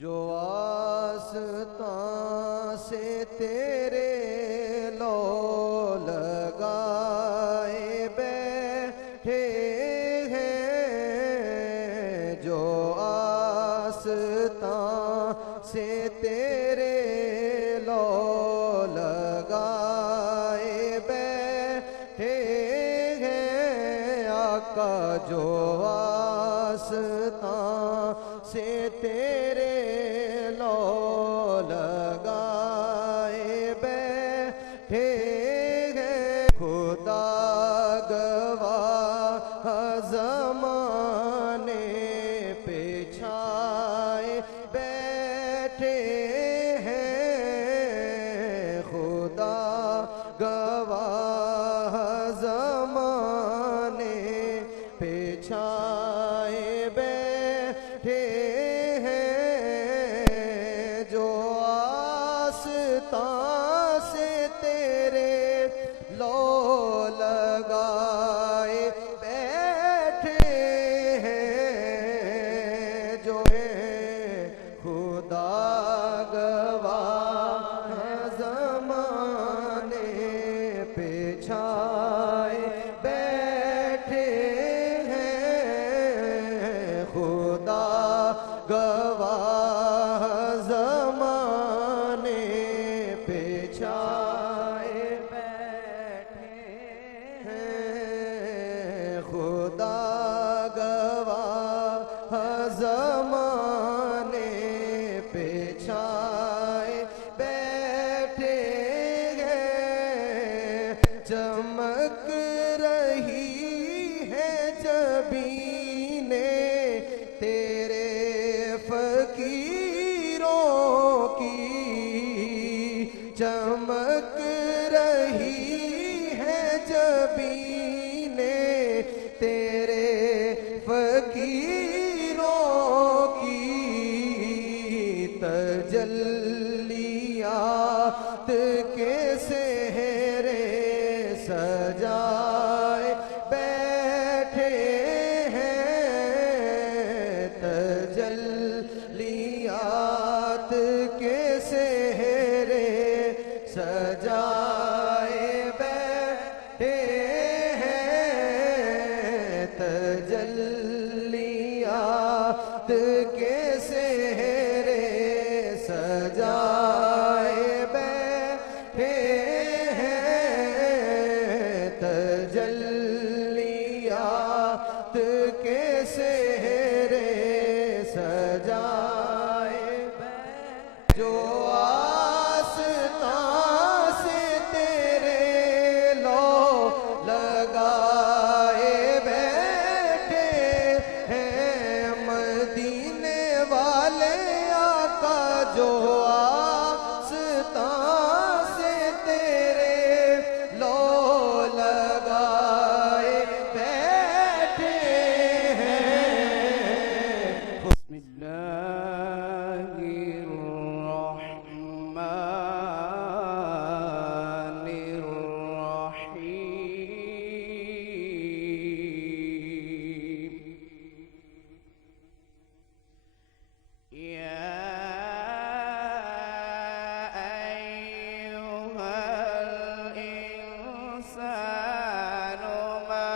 جو آستاں سے تیرے لو لگائے بیٹھے ہیں، جو آستاں سے تیرے لو لگائے بیٹھے ہیں، آقا جو آستاں سے تیرے لو لگائے بیٹھے ہیں، خدا گواہ زمانے پہ چھائے بیٹھے ہیں، خدا گواہ زمانے پہ چھائے بیٹھے ہیں، جو آستاں سے تیرے لو لگائے بیٹھے ہیں، جو خدا گواہ زمانے پہ چھائے بیٹھے ہیں، خدا گواہ زمانے پہ چھائے بیٹھے ہیں، خدا گواہ زمانے پہ چھائے بیٹھے ہیں، چمک رہی ہے جبینیں تیرے فقیروں کی، چمک رہی ہے جبینیں تیرے فقیروں کی، تجلیات کے سہرے سجائے بیٹھے ہیں، تجلیات کے سہرے سجائے بیٹھے ہیں، تجلیات کے سہرے سجائے بیٹھے ہیں، تجلیات کے سہرے سجائے بیٹھے، جو آستاں سے تیرے لو لگائے بیٹھے ہیں، مدینے والے آقا جو آستاں سے تیرے لو لگائے بیٹھے ہیں، بسم اللہ الرحمن الرحیم، یا ایہا الانسان ما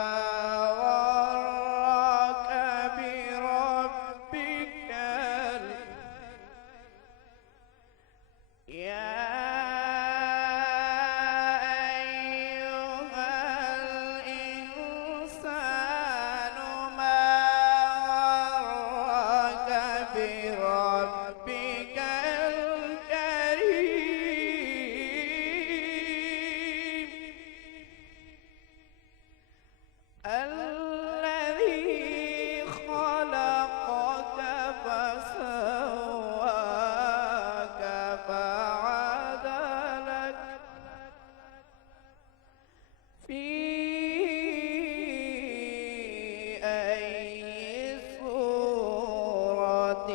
غرک بربک یا ایہا الانسان ما غرک بربک الکریم، الذی خلقک فسواک فعدلک فی ای صورت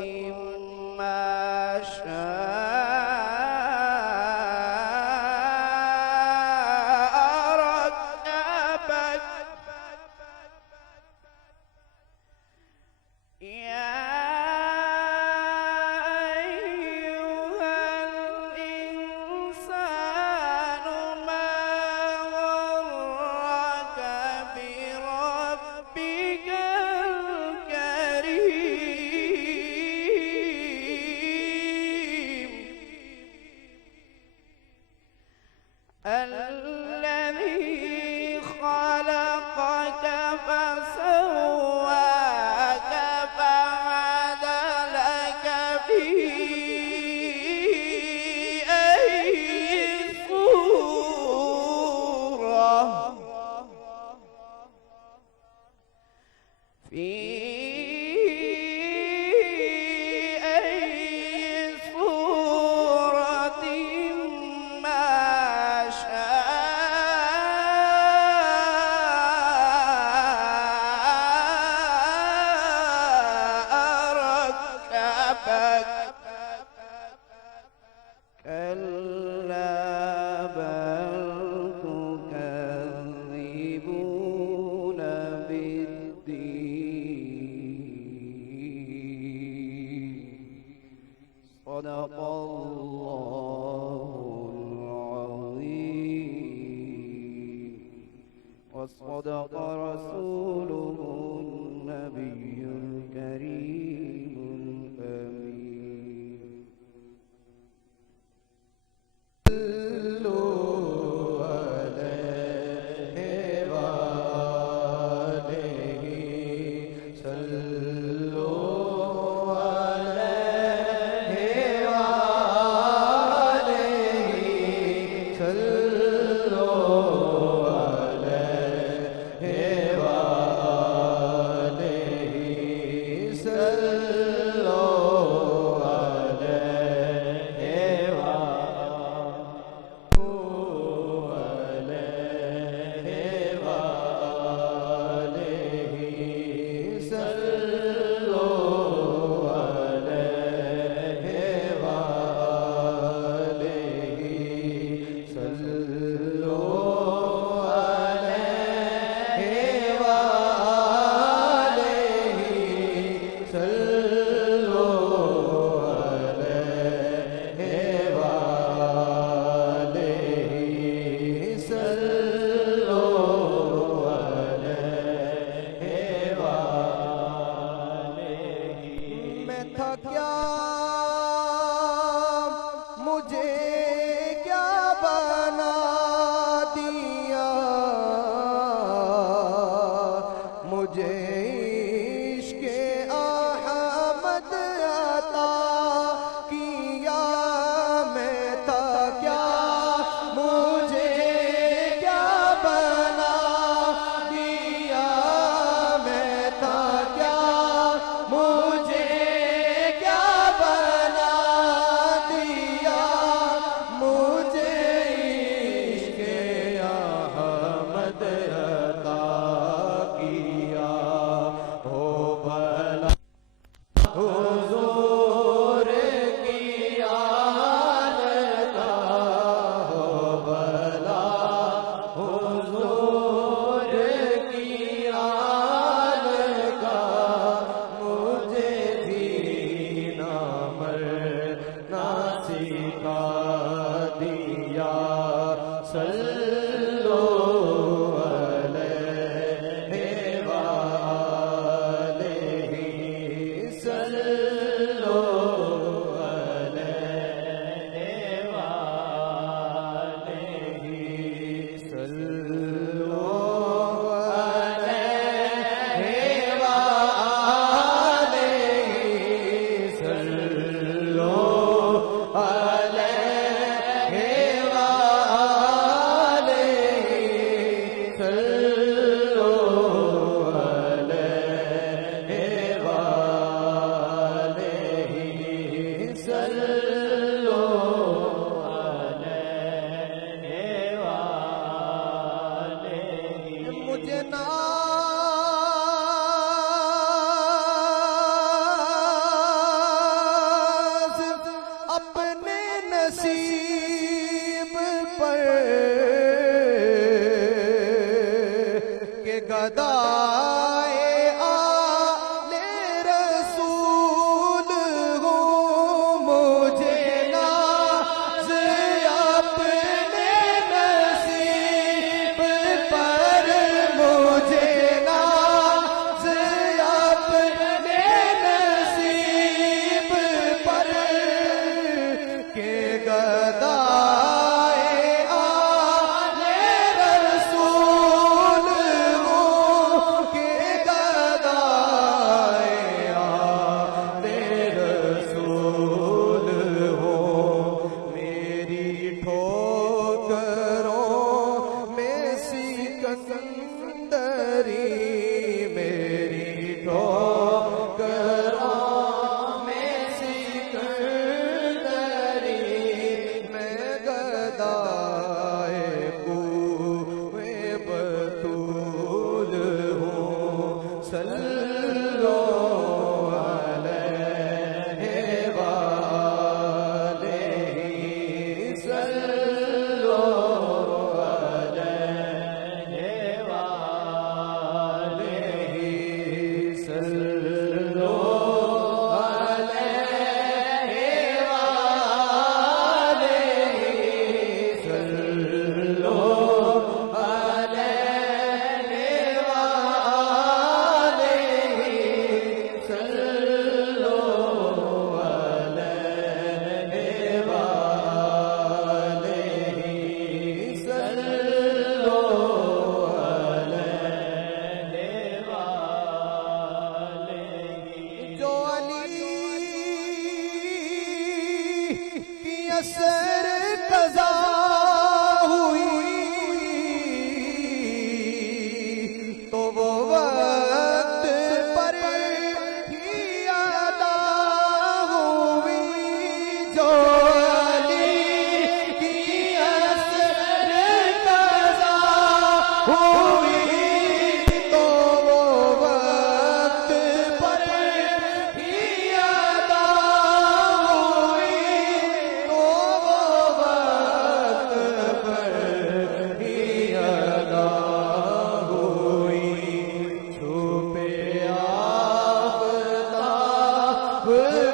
ما شاء رکبک، في أي صورة ما شاء ركبك كلا بل تكذبون بالدين صدق الله العظيم وصدق رسوله النبي الكريم الأمين صلوا عليه وآله صلوا عليه وآله صلوا عليه وآله صلوا عليه میں تھا کیا مجھے کیا بنا دیا مجھے عشق احمد عطا کیا میں تھا کیا مجھے کیا بنا دیا میں تھا کیا مجھے مجھے ناز اپنے نصیب پر کہ گدائے آل رسول ہوں مجھے ناز اپنے نصیب پر مجھے ناز اپنے نصیب پر کہ گدائے آل رسول ہوں کہ گدائے آل رسول ہوں میری ٹھوکروں میں سکندری میری اثر قضا ہوئی تو وہ وقت پر ہی ادا ہوئی جو علی کی اثر قضا ہوئی تو وہ وقت پر ہی ادا ہوئی تو وہ وقت پر ہی ادا ہوئی چھپے آفتاب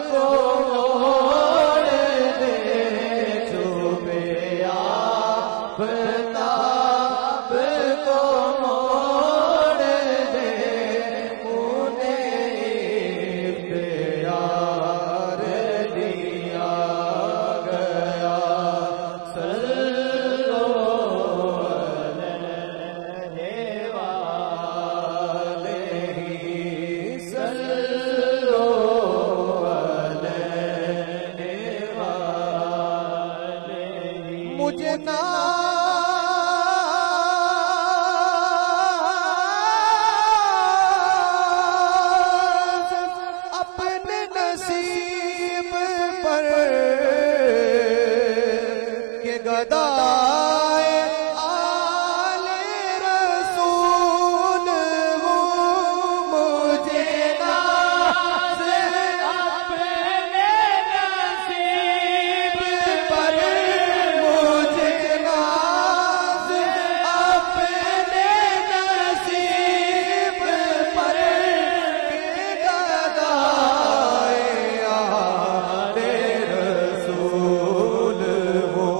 کو موڑ دے چھپے آفتاب کو موڑ دے انہیں اختیار دیا گیا صلو علیہ وآلہ صلو علیہ وآلہ مجھے ناز اپنے نصیب پر کہ گدائے آل رسول ہوں مجھے ناز اپنے نصیب پر مجھے ناز اپنے نصیب پر کہ گدائے آل رسول ہو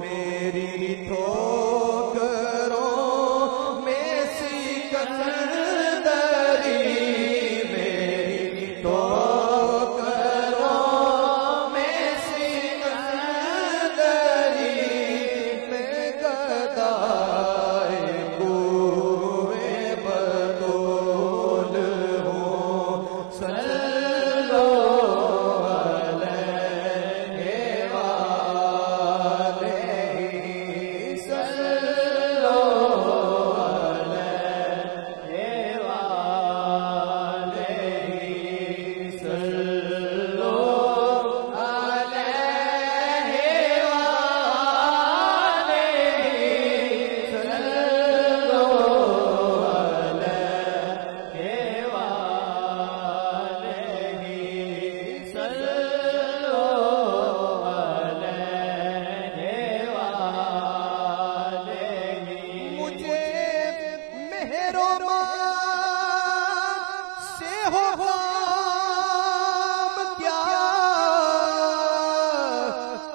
میری ٹھوکروں میں سکندری میری ٹھوکروں میں سکندری میں گدائے کوئے بطول ہوں صلو علیہ وآلہ صلو علیہ وآلہ صلو علیہ مجھے مہر و مان سے ہو غام کیا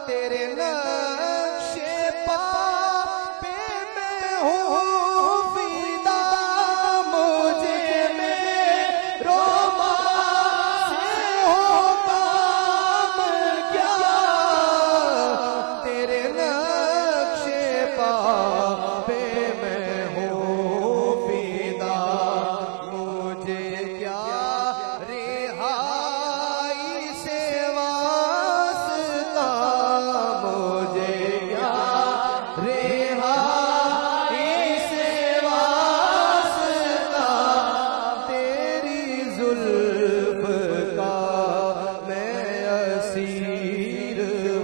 تیرے نقش پا پہ میں ہوں فدا مجھے مہر و مان سے ہو غام کیا تیرے نقش پا پہ میں ہوں فدا مجھے کیا رہائی سے واسطہ مجھے کیا رہائی سے واسطہ تیری زلف کا میں اسیر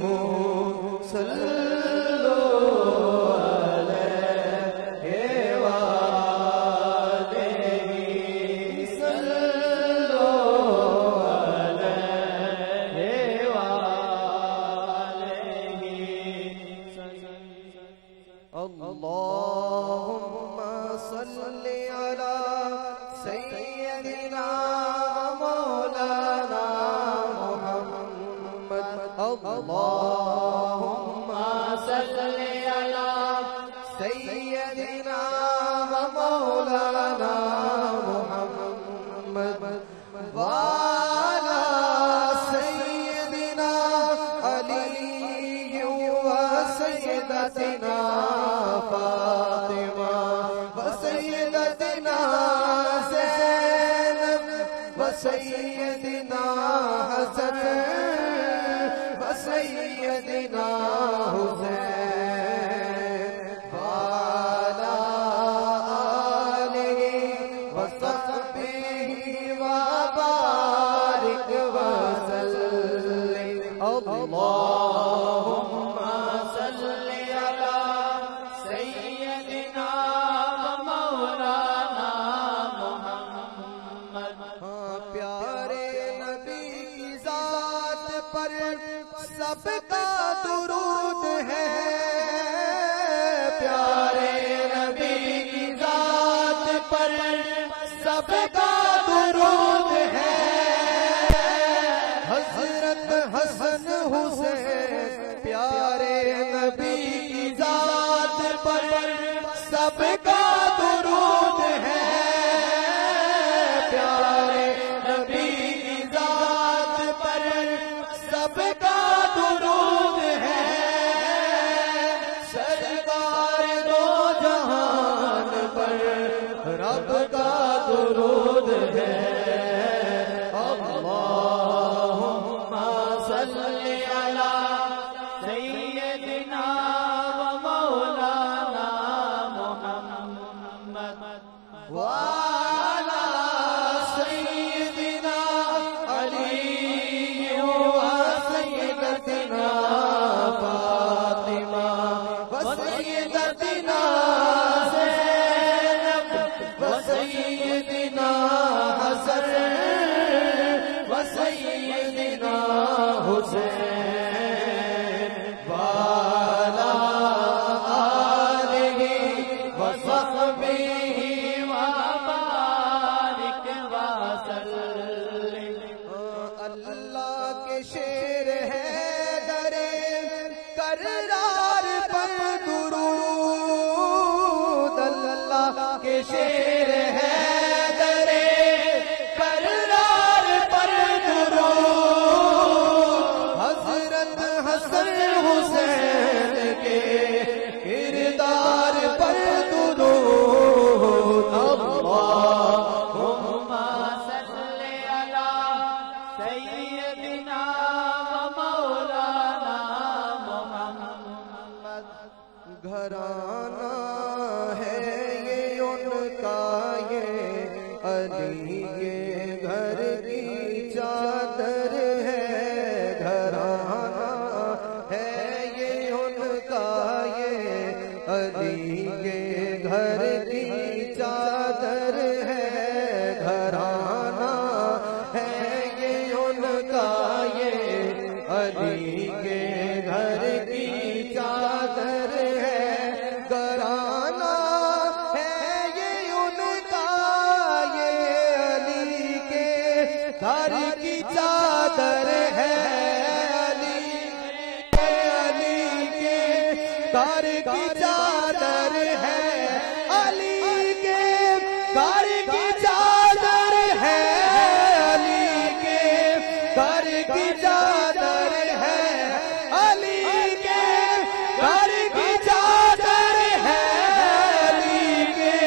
ہوں صلو علیہ وآلہ صلو علیہ وآلہ اللہم صل علی سیدنا مولانا محمد اللہم صل علی سیدنا مولانا محمد وعلی سیدنا علی وسیدتنا فاطمہ وسیدتنا زینب وسیدنا حسن سیدنا حسین وعلی آلہ وصحبہ وبارک وسلم اللہم صلی علی سیدنا ومولانا محمد پیارے نبی کی ذات پر سب کا درود ہے پیارے نبی کی ذات پر سب کا درود ہے حضرت حسن حسین پیارے نبی کی ذات پر سب کا درود ہے پیارے نبی کی ذات پر سب کا درود ہے سرکار دو جہان پر رب کا درود ہے اللہم صلی علی سیدنا ومولانا محمد وعلی سیدنا علی وسیدتنا فاطمہ وسیدتنا زینب وسیدنا حسن وسیدنا حسین وعلی آلہ وصحبہ وبارک وسلم اللہ کے شیر ہے در کرار پر درود اللہ کے شیر ہے در کرار پر درود حضرت حسن حسین کے کردار پر درود اللہم صلی علی سیدنا ومولانا محمد گھرانہ ہے یہ ان کا یہ علی کے گھر کی چادر ہے گھرانہ ہے یہ ان کا یہ علی کے گھر کی چادر ہے گھرانہ ہے یہ ان کا یہ علی کے گھر کی چادر ہے گھرانہ ہے یہ ان کا یہ علی کے گھر کی چادر ہے علی کے گھر کی چادر ہے علی کے گھر کی چادر ہے علی کے گھر کی چادر ہے علی کے گھر کی چادر ہے علی کے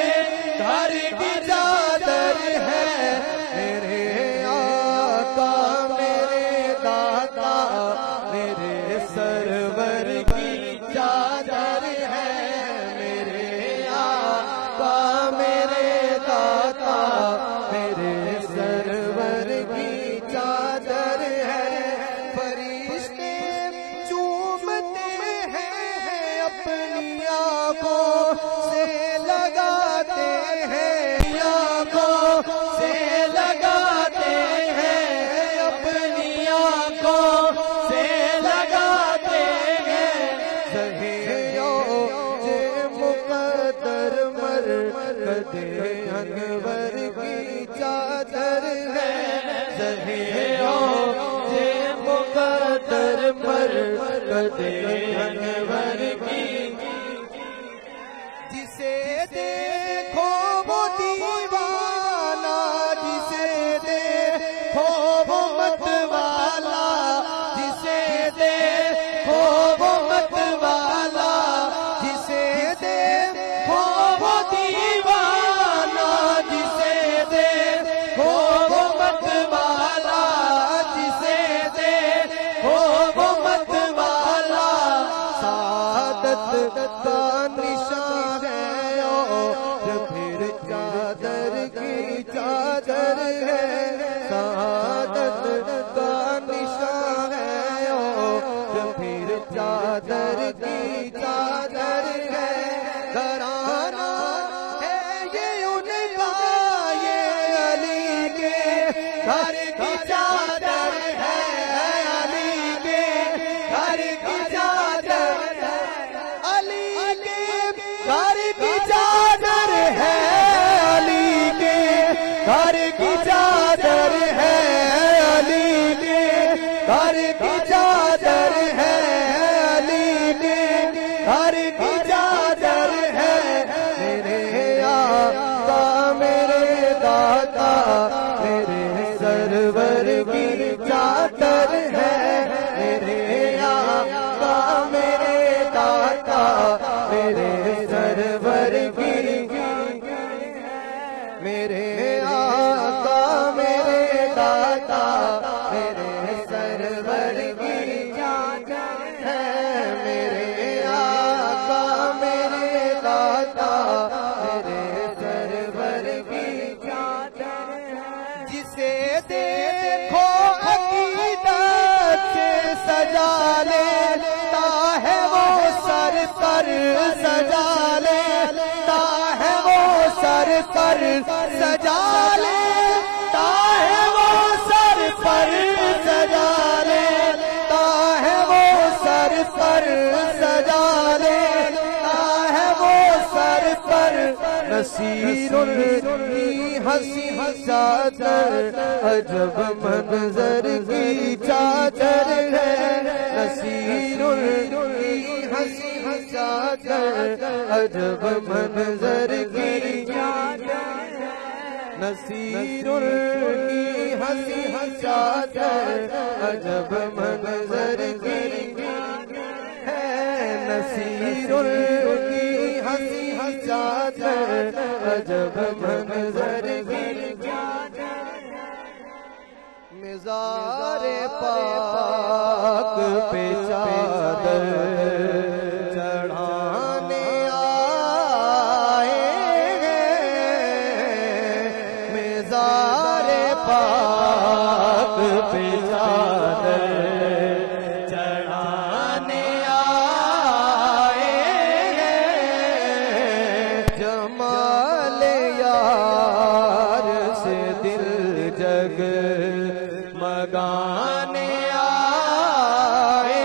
گھر کی چادر ہے میرے آقا میرے داتا میرے سرور کی چادر ہے میرے آقا میرے داتا میرے سرور کی چادر ہے فرشتے چومتے ہیں اپنی آنکھوں سے لگاتے ہیں آنکھوں سے لگاتے ہیں اپنی آنکھوں سے لگاتے ہیں مقدر مرکز انور کی چادر ہے مقدر مرکز انور کی جسے دیکھو وہ دیوانہ جسے دیکھو وہ مت والا جسے دیکھو وہ مت والا جسے دیکھو وہ دیوانہ جسے دیکھو وہ مت والا جسے دیکھو وہ مت میرے آقا میرے داتا میرے سرور کی چادر ہے میرے آقا میرے داتا میرے سرور کی چادر ہے جسے دیکھو عقیدت سے سجا لیتا ہے وہ سر پر سجا لیتا ہے وہ سر پر سجا لیتا ہے وہ سر پر سجا لیتا ہے وہ سر پر سجا لیتا ہے وہ سر پر نصیر کی ہنسی چادر عجب منظر کی چادر ہے نصیر کی ہنسی چادر عجب منظر کی چادر نصیر کی ہنسی چادر عجب منظر کی ہے نصیر کی ہنسی چادر عجب منظر کی مزار پاک پہ چادر چڑھانے آئے مزار پاک پہ چادر چڑھانے آئے جمال یار سے دل جگ مگانے آئے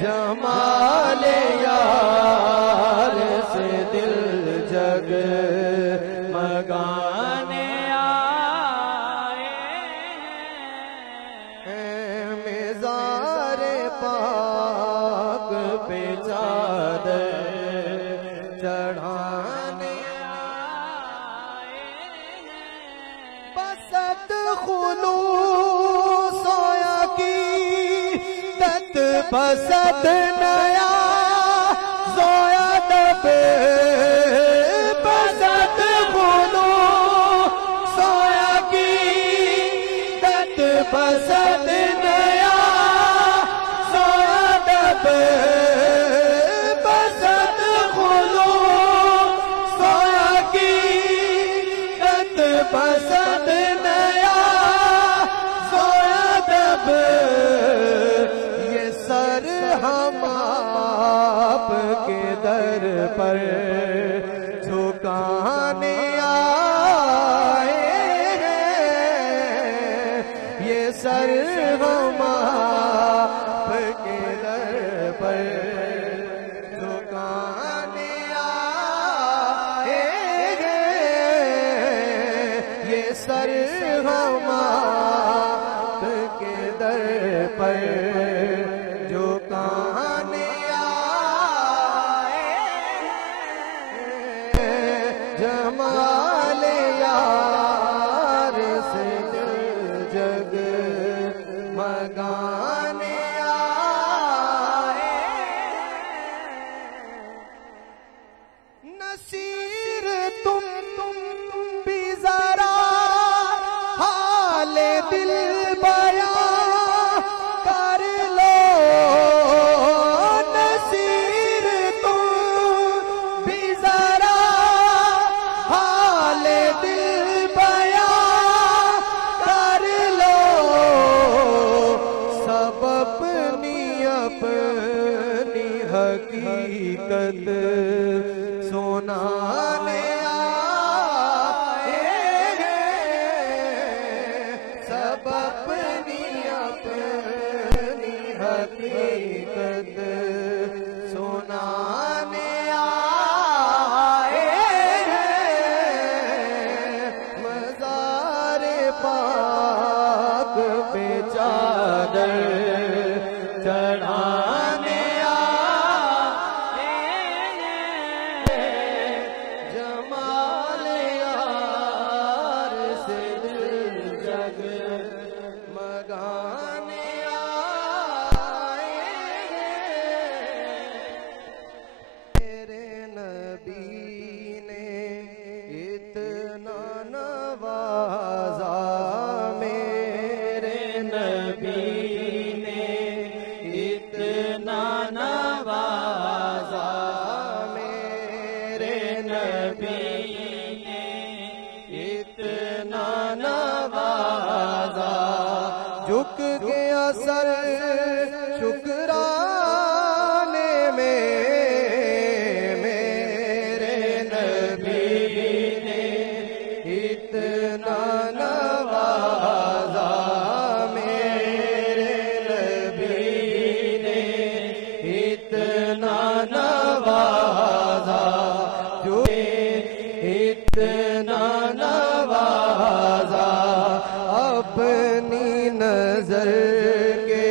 جمال یار سے دل جگ مگانے آئے مزار پاک پہ چادر چڑھانے بسط خلوص سویا کی تت بسط نیا زویا دب بسط خلوص سویا کی تت بسط نیا زویا دب بسط خلوص سویا کی تت بسط یہ سر ہم آپ کے در پر جھکانے آئے ہیں یہ سر ہم آپ کے در پر جھکانے آئے ہیں یہ سر ہم کے در پر جو کہانے آئے جمال یار سے دل جگ مگانے آئے نصیر تم بھی ذرا حال دل بیان کر لو نصیر تم بھی ذرا حال دل بیان کر لو سب اپنی اپنی حقیقت سنانے حقیقت سنانے آئے مزار پاک پہ چادر چڑھانے آئے میرے نبی نے اتنا نوازا جھک گیا سر شکرانے میں میرے نبی نے اتنا نوازا میرے نبی نے اتنا نوازا جو اتنا نوازا اپنی نظر کے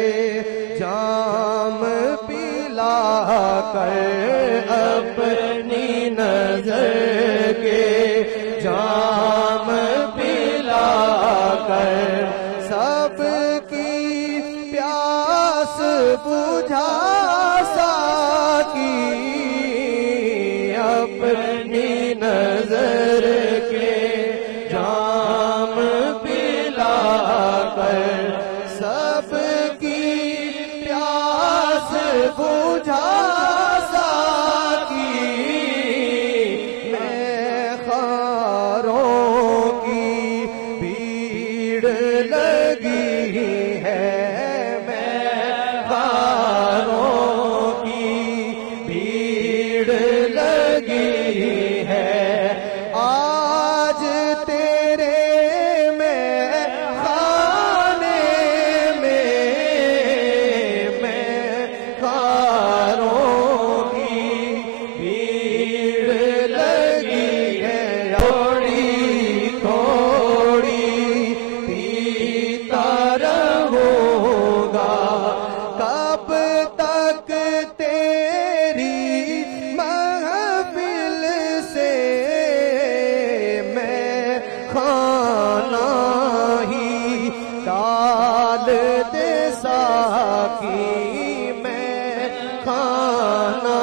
جام پلا کر اپنی نظر کے جام پلا کر سب کی پیاس بجھا سکی اپنی نظر کے جام پلا کر سب کی پیاس بجھا سکی میں خاروں کی بھیڑ لگی ہے میں خاروں کی بھیڑ لگی ہے آج تیرے میں خانے میں خاروں کی بھیڑ لگی ہے تھوڑی تھوڑی پیتا رہوں گا کب تک تیری محفل سے میں کھانا ہی ڈال دے ساکی میں کھانا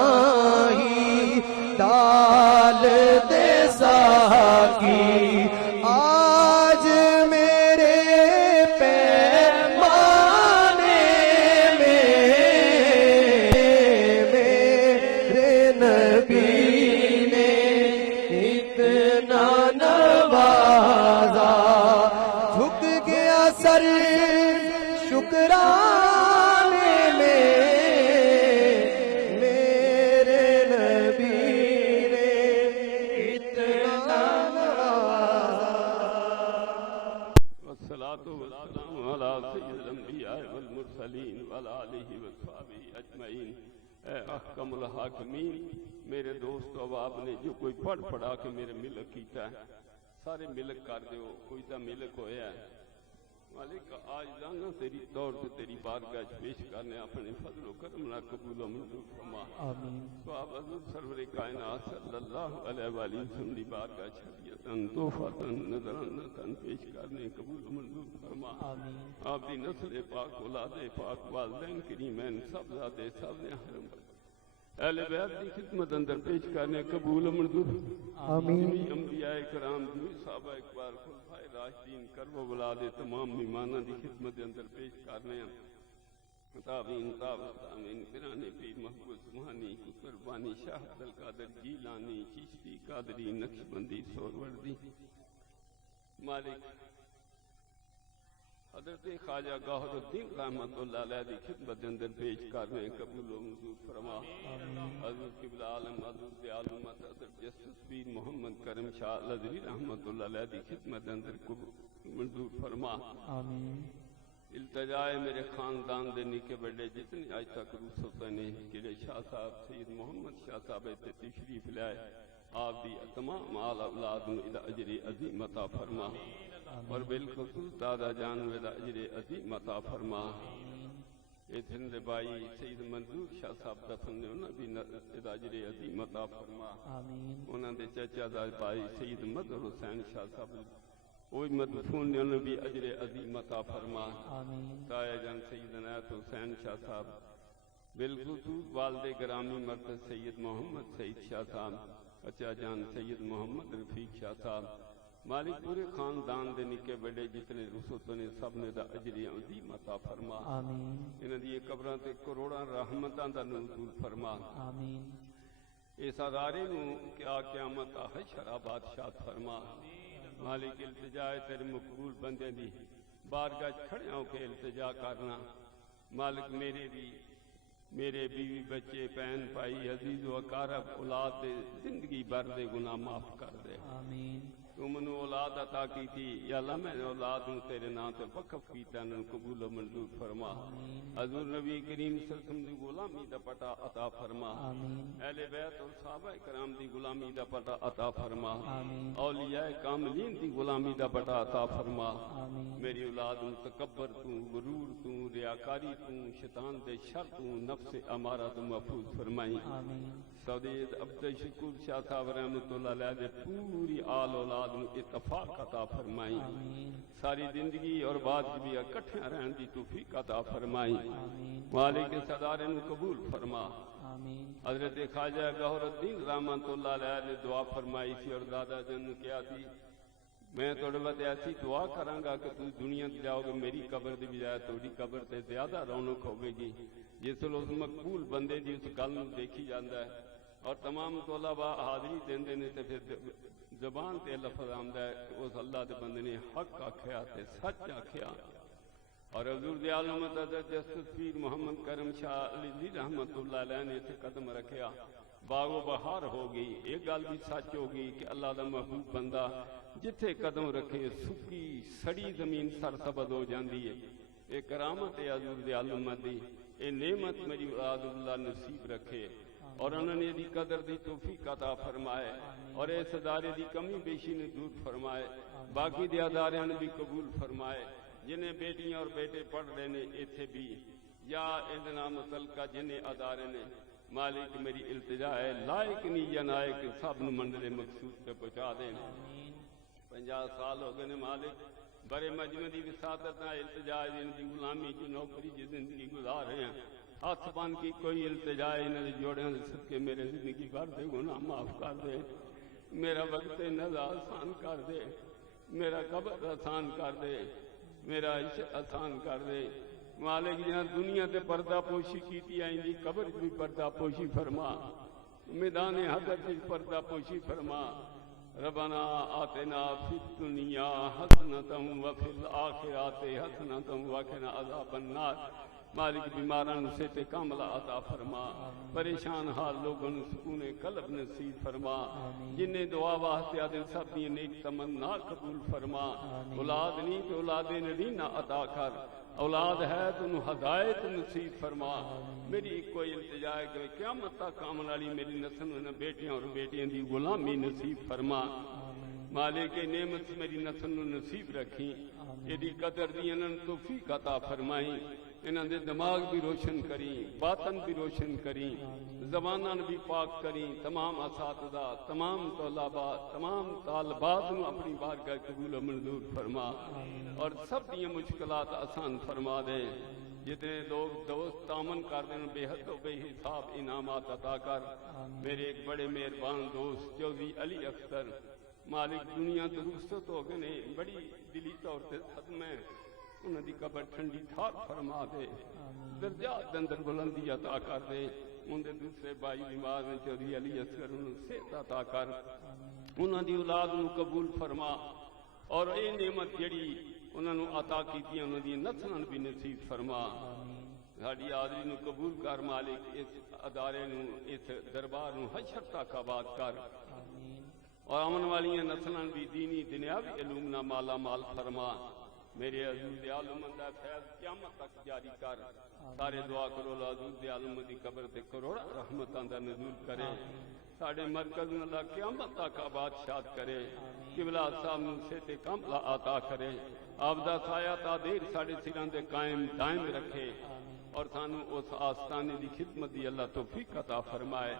ہی ڈال دے ساکی آج میرے پیمانے میں میرے نبی نے اتنا نوازا جھک گیا سر شکرانے میں میرے نبی نے اتنا نوازا والصلاة والسلام على سید الانبیاء والمرسلین وعلى آلہ وصحبہ اجمعین اے احکم الحاکمین میرے دوست احباب نے جو کوئی پڑھ پڑھا کے میرے ملک کیتا ہے سارے ملک کر دیو کوئی تا ملک ہویا ہے مالک آج جانا تیری دور سے تیری بارگاہ پیش کرنے اپنے فضل و کرم نہ قبول و منظور فرما آمین صحابہ حضور سرور کائنات صلی اللہ علیہ وآلہ وسلم دی بارگاہ شریعتاً توفاتاً نظرانتاً پیش کرنے قبول و منظور فرما آمین آپ دی نسل پاک اولاد پاک والدین کریمین سب زادے سب نے حرم اہل بیت دی خدمت اندر پیش کرنے قبول و منظور آمین جمی انبیاء کرام جمی صحابہ اکبار خلفائے راشدین کرب و ولاد تمام میمانہ دی خدمت اندر پیش کرنے تابعین تابعین پیران پیر محبوب سبحانی قربانی شاہ عبدالقادر جیلانی چشتی قادری نقشبندی سوروردی مالک حضرت خواجہ گوہر الدین رحمت اللہ علیہ دی خدمت اندر پیش کرنے قبول و منظور فرما حضرت قبلہ عالم حضرت عالمت حضرت جسس پیر محمد کرم شاہ لذوی رحمت اللہ علیہ دی خدمت اندر منظور فرما آمین التجائے میرے خاندان دے نکے بڑے جتنے آج تک رسوتے نے جڑے شاہ صاحب سید محمد شاہ صاحب تے تشریف لائے آپ دی تمام آل اولاد نو اجر عظیم عطا فرما اور بالخصوص دادا جان ودا اجر عظیم عطا فرما ایتھن دے بائی سید منظور شاہ صاحب دفن نے انہاں بھی اجر عظیم عطا فرما آمین انہاں دے چچا دا بائی سید مظہر حسین شاہ صاحب اوہی مدفون نے انہوں بھی اجر عظیم عطا فرما آمین تایا جان سید عنایت حسین شاہ صاحب بالخصوص والد گرامی مرکز سید محمد سعید شاہ صاحب اچا جان سید محمد رفیق شاہ صاحب مالک پورے خاندان دے نکے بڑے جتنے رسوتوں نے سب نے دا اجر عظیم عطا فرما آمین انہاں دی قبراں تے کروڑاں رحمتاں دا نزول فرما آمین اس ادارے نو کیا قیامت حشر آباد شاد فرما مالک التجا ہے تیرے مقبول بندے دی بارگاہ کھڑے ہو کے التجا کرنا مالک میرے بیوی بچے بہن بھائی عزیز و اقارب اولاد دے زندگی بھر دے گناہ معاف کر دے آمین تو منو اولاد عطا کی تھی یا اللہ میں نے اولاد نو تیرے نام تے وقف کیتا انہوں قبول و منظور فرما حضور نبی کریم صلی اللہ علیہ وسلم دی غلامی دا پٹا عطا فرما اہل بیت اور صحابہ کرام دی غلامی دا پٹا عطا فرما اولیاء کاملین دی غلامی دا پٹا عطا فرما میری اولاد نو تکبر تو غرور تو ریاکاری تو شیطان دے شر تو نفس امارہ تو محفوظ فرمائی سعید عبد شکور شاہ صاحب رحمۃ اللہ علیہ دے پوری آل اولاد نو اتفاق عطا فرمائی ساری زندگی اور بعد بھی اکٹھے رہن دی توفیق عطا فرمائی مالک صدارے نو قبول فرما حضرت خواجہ گوہر الدین رحمۃ اللہ علیہ نے دعا فرمائی تھی اور دادا جن نے کیا تھی میں تھوڑے بات ایسی دعا کراں گا کہ تو دنیا تے جاؤ گے میری قبر دی بجائے تھوڑی قبر تے زیادہ رونق ہوے گی جس اس مقبول بندے دی اس گل نو دیکھی جاندا ہے اور تمام طلباء حاضری دیندے نے تے پھر زبان تے لفظ آندا ہے کہ اس اللہ دے بندے نے حق آکھیا تے سچ آکھیا اور حضور دے عالم حضرت جسٹس پیر محمد کرم شاہ علی رحمۃ اللہ علیہ نے تے قدم رکھیا باغ و بہار ہو گئی ایک گل بھی سچ ہو گئی کہ اللہ دا محبوب بندہ جتھے قدم رکھے سکی سڑی زمین سرسبز ہو جاندی ہے اے کرامت ہے حضور دے عالم دی اے نعمت میری اولاد اللہ نصیب رکھے اور انہوں نے دی قدر دی توفیق عطا فرمائے اور اس ادارے دی کمی بیشی نے دور فرمائے باقی دے ادارے نے بھی قبول فرمائے جنہیں بیٹیاں اور بیٹے پڑھ رہے نے ایتھے بھی یا ادنا متعلقہ جنہیں ادارے نے مالک میری التجا ہے لائق نہیں یا نائق سب نو منڈل مقصود پہ پہنچا دیں 50 سال ہو گئے نے مالک بڑے مجمع دی وساطت نہ التجا جن دی غلامی کی نوکری کی زندگی گزار رہے ہیں ہاتھ بن کی کوئی التجا انہوں نے جوڑیاں صدقے میرے زندگی بھر دے گناہ معاف کر دے میرا وقت نظر آسان کر دے میرا قبر آسان کر دے میرا عشق آسان کر دے مالک جہاں دنیا تے پردہ پوشی کیتی آئیں دی قبر بھی پردہ پوشی فرما میدان حضرت پردہ پوشی فرما ربنا آتنا فی الدنیا حسنۃ وفی الآخرۃ حسنۃ وقنا عذاب النار مالک بیماران سے تے کاملہ عطا فرما پریشان حال لوگوں سکون قلب نصیب فرما جنہیں دعا واسطے دل سب دی نیک تمنا قبول فرما اولاد نہیں تو اولاد نبینا عطا کر اولاد ہے تو ہدایت نصیب فرما میری کوئی التجا ہے کہ قیامت تک کام والی میری نسل میں بیٹیاں اور بیٹیاں دی غلامی نصیب فرما مالک نعمت میری نسل نو نصیب رکھی یہ قدر دی انہوں توفیق عطا فرمائی انہوں نے دماغ بھی روشن کریں باطن بھی روشن کریں زبانان بھی پاک کریں تمام اساتذہ تمام طلباء تمام طالبات نو اپنی بارگاہ قبول و منظور فرما اور سب دی مشکلات آسان فرما دے جتنے لوگ دوست تعاون کر دیں بے حد و بے حساب انعامات عطا کر میرے ایک بڑے مہربان دوست چودھری علی اختر مالک دنیا تو رخصت ہو گئے نے بڑی دلی طور سے صدمہ انہوں دی قبر ٹھنڈی ٹھار فرما دے درجات اندر بلندی عطا کر دے ان دے دوسرے بھائی بیمار نے چودھری علی اصغر انہوں صحت عطا کر انہوں دی اولاد نو قبول فرما اور اے نعمت جڑی انہوں نے عطا کیتی انہوں دی نسلن بھی نصیب فرما ساڈی حاضری نو قبول کر مالک اس ادارے نو اس دربار نو حشر تک آباد کر اور امن والیاں نسلن بھی دینی دنیاوی علوم نہ مالا مال فرما میرے عزیز عالم دا فیض قیامت تک جاری کر سارے دعا کرو عزیز عالم دی قبر تے کروڑا رحمتاں دا نزول کرے ساڈے مرکز میں اللہ قیامت تک آباد شاد کرے قبلہ صاحب نو سے تے کاملہ عطا کرے آپ دا سایہ تا دیر ساڈے سراں دے قائم دائم رکھے اور سانو اس آستانے دی خدمت دی اللہ توفیق عطا فرمائے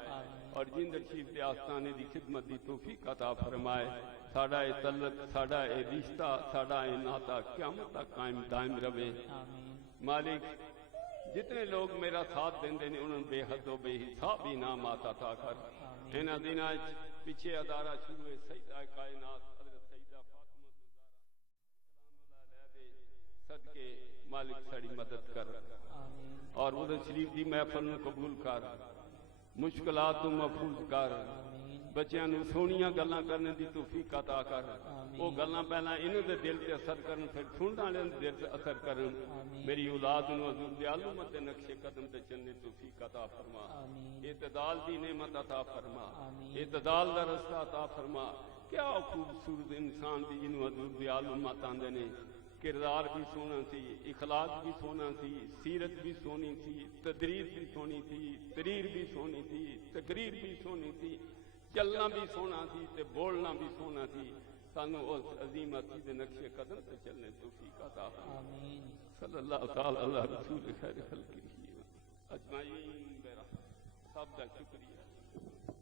اور جن شریف دے آستانے دی خدمت دی توفیق عطا فرمائے ساڈا اے تعلق ساڈا اے رشتہ ساڈا اے ناتا قیامت تک قائم دائم رہے مالک جتنے لوگ میرا ساتھ دیندے نے انہوں بے حد و بے حساب انعامات عطا کر انہاں دناں پیچھے ادارہ شروع ہے سیدہ کائنات حضرت سیدہ فاطمہ الزہرا سلام اللہ علیہ دے صدقے مالک ساڈی مدد کر اور وہ شریف دی محفل نو قبول کر مشکلات تو محفوظ کر بچیاں نو سونیاں گلاں کرنے دی توفیق عطا کر وہ گلاں پہلا انہاں دے دل تے اثر کرن پھر سنن والے دے دل تے اثر کرن میری اولاد نو حضور دے عالمت دے نقش قدم تے چلنے توفیق عطا فرما اعتدال دی نعمت عطا فرما اعتدال دا رستہ عطا فرما کیا خوبصورت انسان دی جنوں حضور دے عالمت آندے نے کردار بھی سونا سی اخلاق بھی سونا سی سیرت بھی سونی تھی تدریس بھی سونی تھی تریر بھی سونی تھی تقریر بھی سونی تھی چلنا بھی سونا سی تے بولنا بھی سونا سی سانو اس عظیم ہستی دے نقش قدم تے چلنے توفیق عطا فرما صلی اللہ تعالی علی رسول خیر خلق اجمعین برحمتہ سب دا شکریہ